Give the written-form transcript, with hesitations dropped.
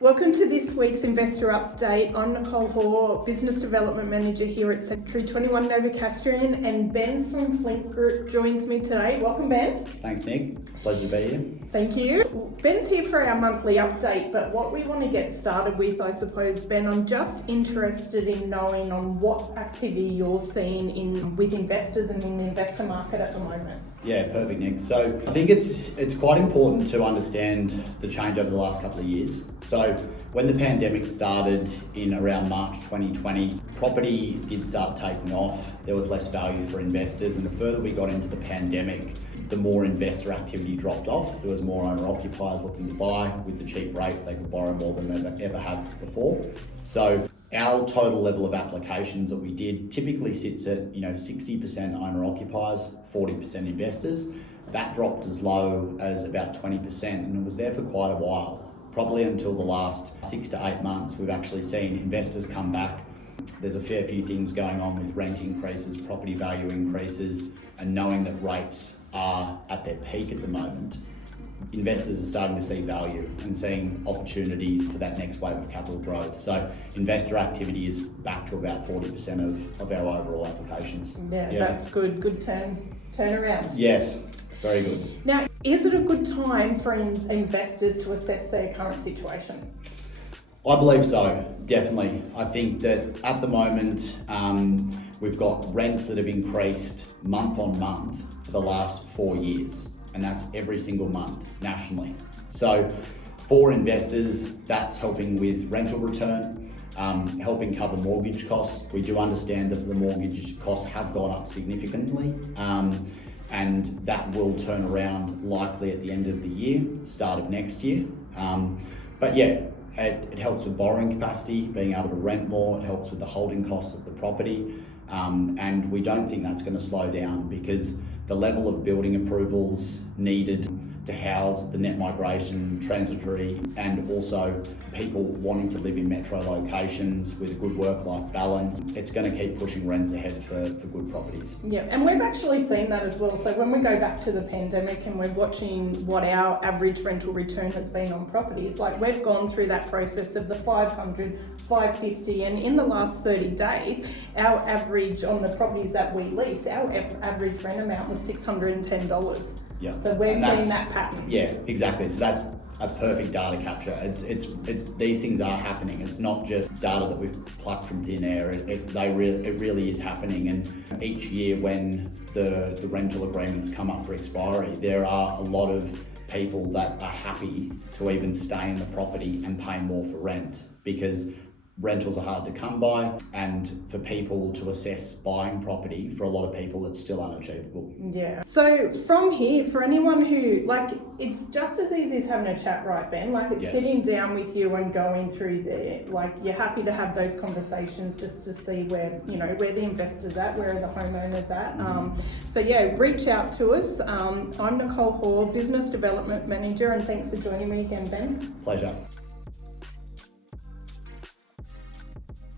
Welcome to this week's Investor Update. I'm Nicole Hoare, Business Development Manager here at Secretary 21 Novocastrian, and Ben from Flint Group joins me today. Welcome, Ben. Thanks, Nick. Pleasure to be here. Thank you. Ben's here for our monthly update, but what we want to get started with, I suppose, Ben, I'm just interested in knowing on what activity you're seeing with investors and in the investor market at the moment. Yeah, perfect, Nick. So I think it's quite important to understand the change over the last couple of years. So when the pandemic started in around March 2020, property did start taking off. There was less value for investors, and the further we got into the pandemic, the more investor activity dropped off. There was more owner-occupiers looking to buy. With the cheap rates, they could borrow more than they've ever had before. So our total level of applications that we did typically sits at 60% owner-occupiers, 40% investors. That dropped as low as about 20%, and it was there for quite a while. Probably until the last 6 to 8 months, we've actually seen investors come back. There's a fair few things going on with rent increases, property value increases, and knowing that rates are at their peak at the moment, investors are starting to see value and seeing opportunities for that next wave of capital growth. So investor activity is back to about 40% of our overall applications. Yeah, that's good. Good turnaround. Yes, very good. Now, is it a good time for investors to assess their current situation? I believe so, definitely. I think that at the moment, we've got rents that have increased month on month for the last 4 years, and that's every single month nationally. So for investors, that's helping with rental return, helping cover mortgage costs. We do understand that the mortgage costs have gone up significantly, and that will turn around likely at the end of the year, start of next year. But yeah, it helps with borrowing capacity, being able to rent more. It helps with the holding costs of the property. And we don't think that's going to slow down, because the level of building approvals needed to house the net migration, transitory, and also people wanting to live in metro locations with a good work-life balance, it's going to keep pushing rents ahead for good properties. Yeah, and we've actually seen that as well. So when we go back to the pandemic and we're watching what our average rental return has been on properties, like we've gone through that process of the 500, 550, and in the last 30 days, our average on the properties that we leased, our average rent amount was $610. Yeah. So we're seeing that pattern. Yeah, exactly. So that's a perfect data capture. It's these things are happening. It's not just data that we've plucked from thin air. It really is happening. And each year when the rental agreements come up for expiry, there are a lot of people that are happy to even stay in the property and pay more for rent, because rentals are hard to come by, and for people to assess buying property, for a lot of people, it's still unachievable. Yeah. So from here, for anyone who, it's just as easy as having a chat, right, Ben? It's Yes. Sitting down with you and going through there. You're happy to have those conversations just to see where the investor's at, where are the homeowners at. Mm-hmm. So yeah, reach out to us. I'm Nicole Hoare, Business Development Manager, and thanks for joining me again, Ben. Pleasure.